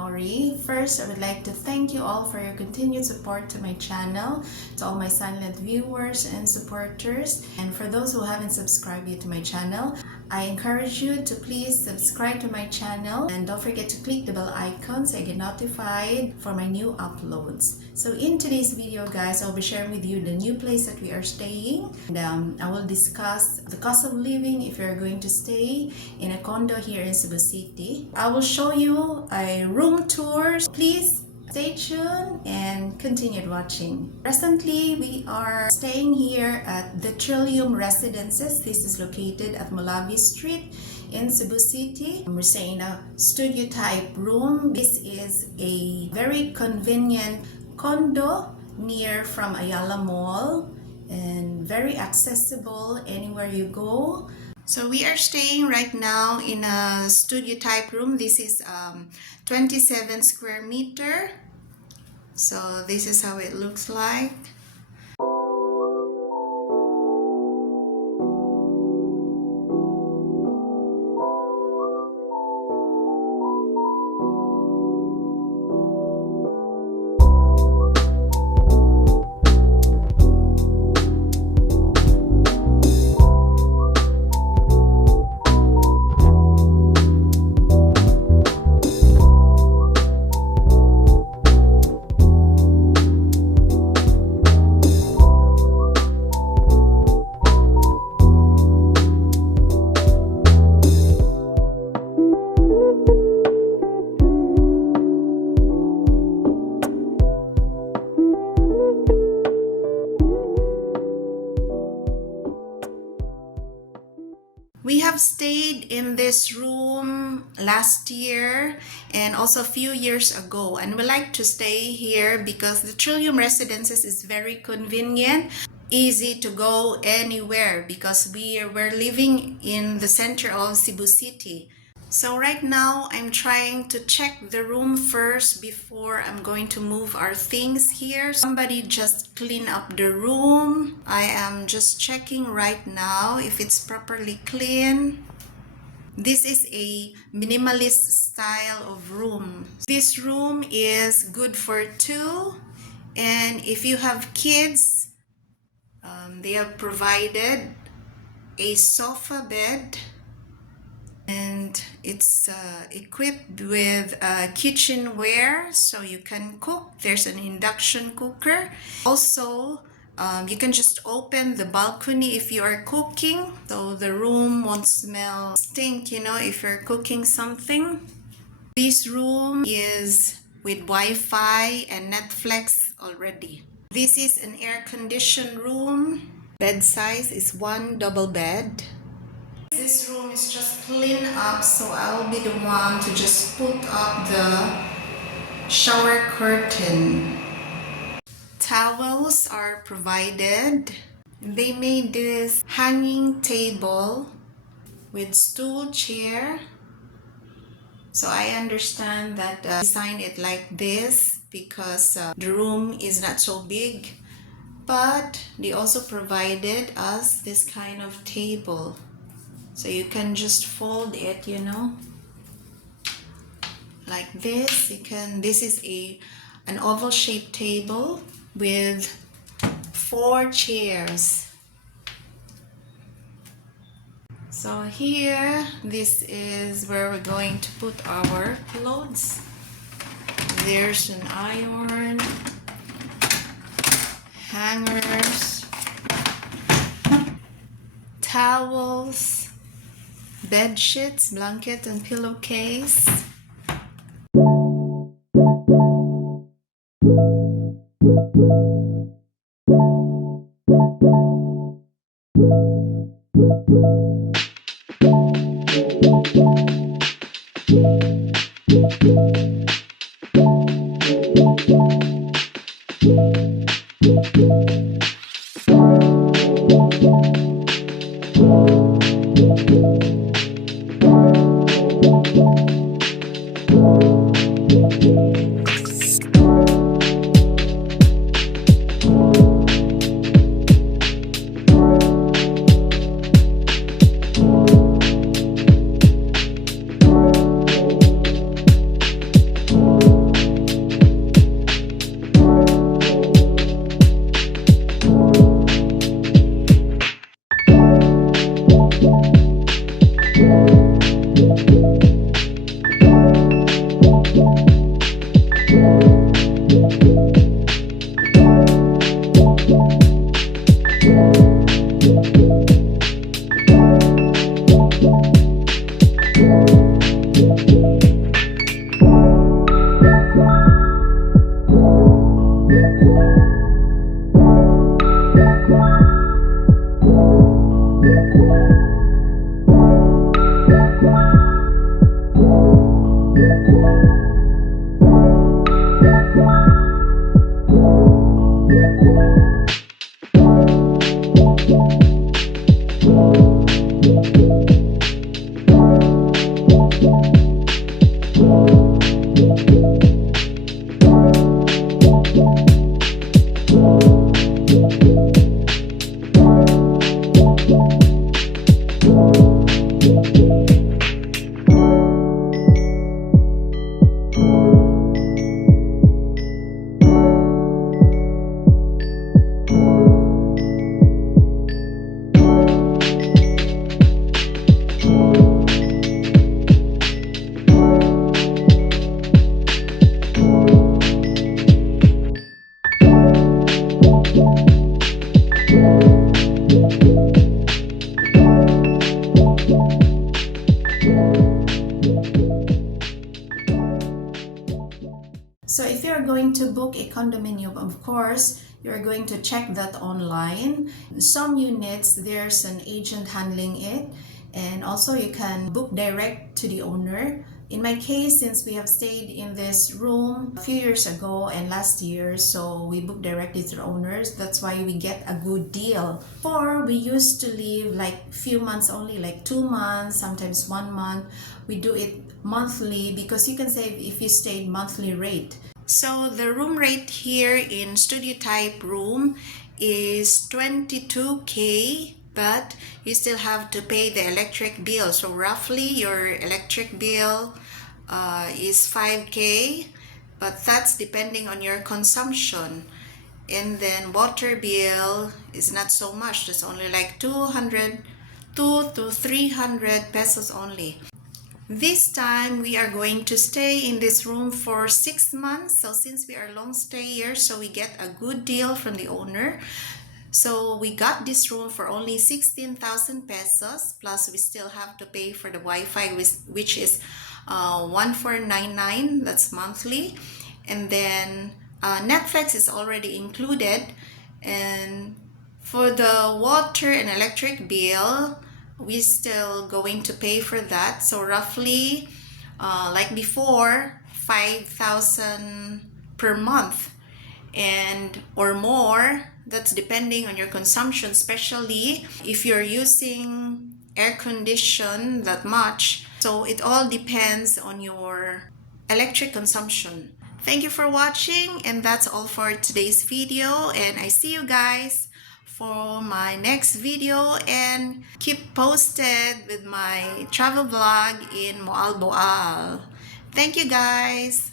glory. First, I would like to thank you all for your continued support to my channel, to all my silent viewers and supporters, and for those who haven't subscribed yet to my channel, I encourage you to please subscribe to my channel and don't forget to click the bell icon so you get notified for my new uploads. So in today's video guys, I'll be sharing with you the new place that we are staying, and I will discuss the cost of living if you're going to stay in a condo here in Cebu City. I will show you a room tour. Please stay tuned and continue watching. Presently, we are staying here at the Trillium Residences. This is located at Molave Street in Cebu City. We're staying in a studio type room. This is a very convenient condo near from Ayala Mall and very accessible anywhere you go. So we are staying right now in a studio type room. This is 27 square meter. So this is how it looks like. We have stayed in this room last year and also a few years ago, and we like to stay here because the Trillium Residences is very convenient, easy to go anywhere because we're living in the center of Cebu City. So right now I'm trying to check the room first before I'm going to move our things here. Somebody just clean up the room. I am just checking right now if it's properly clean. This is a minimalist style of room. This room is good for two, and if you have kids, they have provided a sofa bed, and it's equipped with kitchenware so you can cook. There's an induction cooker. Also, you can just open the balcony if you are cooking, so the room won't smell stink, if you're cooking something. This room is with Wi-Fi and Netflix already. This is an air-conditioned room. Bed size is 1 double bed. This room is just clean up, so I will be the one to just put up the shower curtain. Towels are provided. They made this hanging table with stool chair. So I understand that designed it like this because the room is not so big. But they also provided us this kind of table. So you can just fold it, like this. This is an oval shaped table with 4 chairs. So here, this is where we're going to put our clothes. There's an iron, hangers, towels, bed sheets, blanket, and pillowcase. going to book a condominium, of course, you're going to check that online. Some units, there's an agent handling it, and also you can book direct to the owner. In my case, since we have stayed in this room a few years ago and last year, so we booked directly to the owners. That's why we get a good deal. Before, we used to live like few months only, like 2 months, sometimes 1 month. We do it monthly because you can save if you stayed monthly rate. So the room rate here in studio type room is 22K, but you still have to pay the electric bill. So roughly your electric bill is 5K, but that's depending on your consumption. And then water bill is not so much. It's only like 200 to 300 pesos only. This time we are going to stay in this room for 6 months. So since we are long stayers, so we get a good deal from the owner. So we got this room for only 16,000 pesos, plus we still have to pay for the Wi-Fi, which is 1499, that's monthly. And then Netflix is already included. And for the water and electric bill, we still going to pay for that. So roughly, like before, 5,000 per month and or more. That's depending on your consumption, especially if you're using air condition that much. So it all depends on your electric consumption. Thank you for watching, and that's all for today's video, and I see you guys for my next video, and keep posted with my travel vlog in Moalboal. Thank you guys.